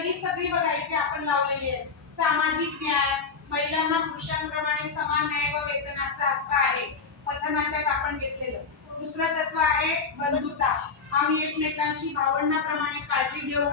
ही सगळी बघा इथे आपण लावलेली आहे. सामाजिक न्याय महिलांना पुरुषांप्रमाणे समान न्याय व वेतनाचा हक्क आहे. पथनाट्यात आपण घेतलेलं. दुसरं तत्व आहे बंधुता. आम्ही एकमेकांशी भावंडाप्रमाणे काळजी घेऊ.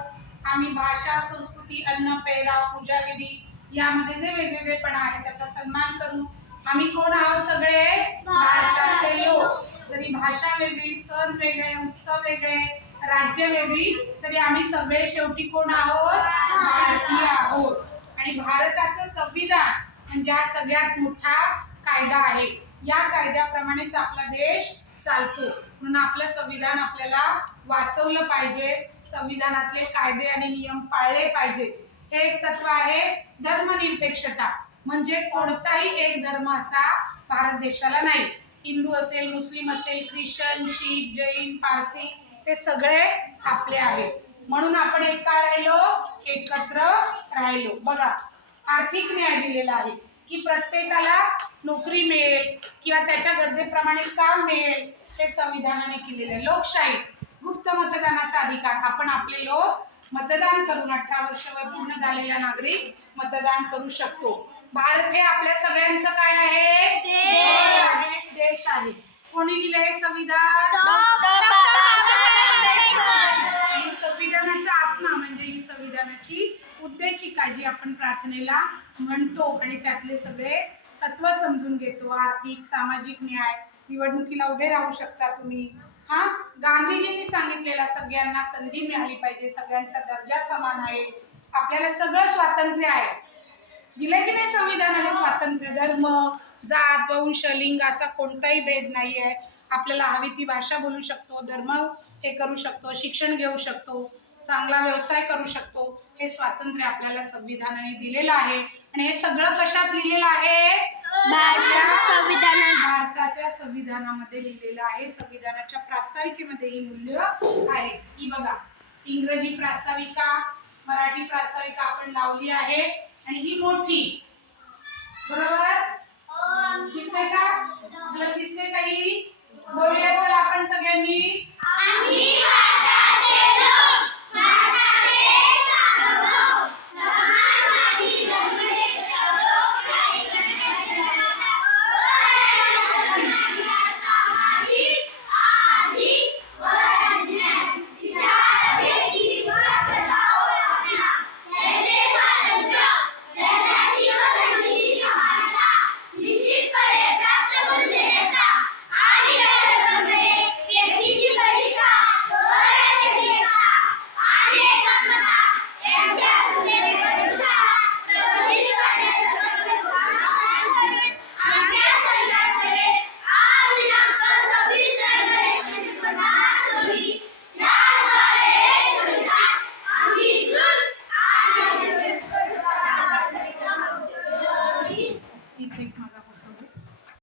आम्ही भाषा संस्कृती अन्न पेहराव पूजा विधी यामध्ये जे वेगवेगळेपणा आहे त्याचा सन्मान करू. आम्ही कोण आहोत सगळे? भारताचे लोक. जरी भाषा वेगळी सण वेगळे उत्सव वेगळे राज्य वेगळी तरी आम्ही सगळे शेवटी कोण आहोत? भारतीय आहोत. आणि भारताचं संविधान म्हणजे हा सगळ्यात मोठा कायदा आहे. या कायद्याप्रमाणेच आपला देश चालतो. म्हणून आपलं संविधान आपल्याला वाचवलं पाहिजे. संविधानातले कायदे आणि नियम पाळले पाहिजे. हे एक तत्व आहे धर्मनिरपेक्षता. म्हणजे कोणताही एक धर्म असा भारत देशाला नाही. हिंदू असेल मुस्लिम असेल ख्रिश्चन शीख जैन पारसी ते सगळे आपले आहेत. म्हणून आपण एक का राहिलो? एकत्र राहिलो. बघा आर्थिक न्याय दिलेला आहे की प्रत्येकाला नोकरी मिळेल किंवा त्याच्या गरजेप्रमाणे काम मिळेल ते संविधानाने केलेलं आहे. लोकशाही गुप्त मतदानाचा अधिकार. आपण आपले लोक मतदान करून अठरा वर्ष वय पूर्ण झालेला नागरिक मतदान करू शकतो. भारत हे आपल्या सगळ्यांचं काय आहे? देश. देश आहे. कोणी लिहिलंय संविधान? योगदानाची उद्देशिका जी आपण प्रार्थनेला म्हणतो आणि त्यातले सगळे तत्व समजून घेतो. आर्थिक सामाजिक न्याय निवडणुकीला उभे राहू शकता तुम्ही. हा? गांधीजींनी सांगितलेला सगळ्यांना संधी मिळाली पाहिजे सगळ्यांचा दर्जा समान आहे. आपल्याला सगळं स्वातंत्र्य आहे. दिलंय की नाही संविधानाने स्वातंत्र्य? धर्म जात वंश लिंग असा कोणताही भेद नाही आहे आपल्याला हवी ती भाषा बोलू शकतो धर्म हे करू शकतो शिक्षण घेऊ शकतो. चांगला व्यवसाय करू शकतो. हे स्वातंत्र्य आपल्याला संविधानाने दिलेलं आहे. आणि हे सगळं कशात लिहिलेलं आहे? भारताच्या संविधानामध्ये लिहिलेलं आहे. संविधानाच्या प्रास्ताविकेमध्ये ही मूल्य आहे. ही बघा. इंग्रजी प्रास्ताविका मराठी प्रास्ताविका आपण लावली आहे. आणि ही मोठी. बरोबर? दिसते का? दिसते का ही? बोलूया चला आपण सगळ्यांनी.